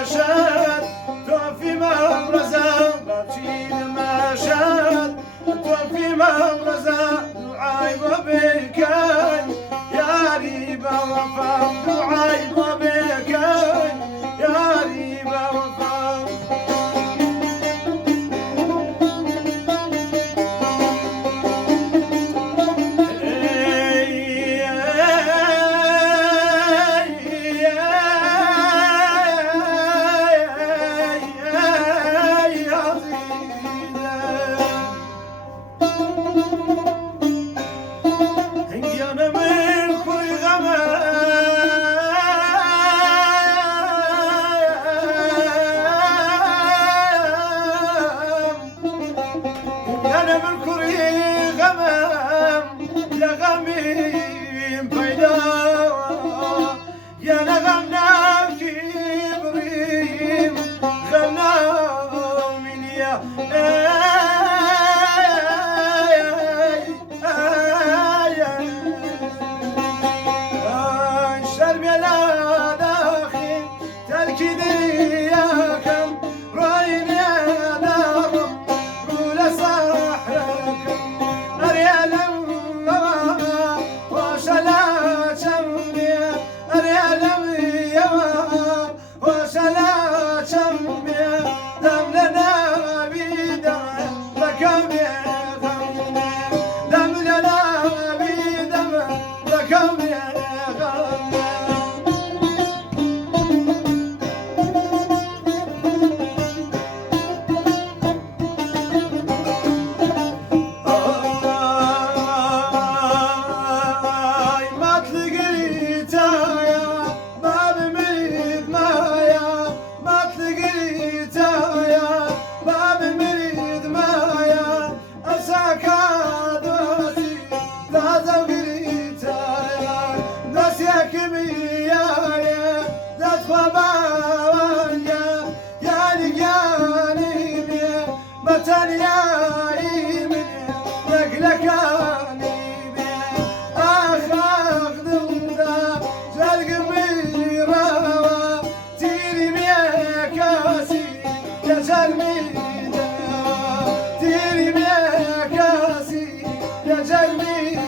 مشهد تو في مغرزة بچین مشهد تو في مغرزة دعای بکن یاری با وفا دعای بکن یاری با وفا أنا من كوري غمام لغمين بيدا يا نغمنا كبريم غمنا من يا شرب لا داخل تركي دياكم راين يا دار رولا صحرك أريالم وشلا شمبيا أريالم يما وشلا شمبيا دم لنا بيدم لكم يا دم لنا بيدم لكم يا تيري بيا كاسي يا جرمي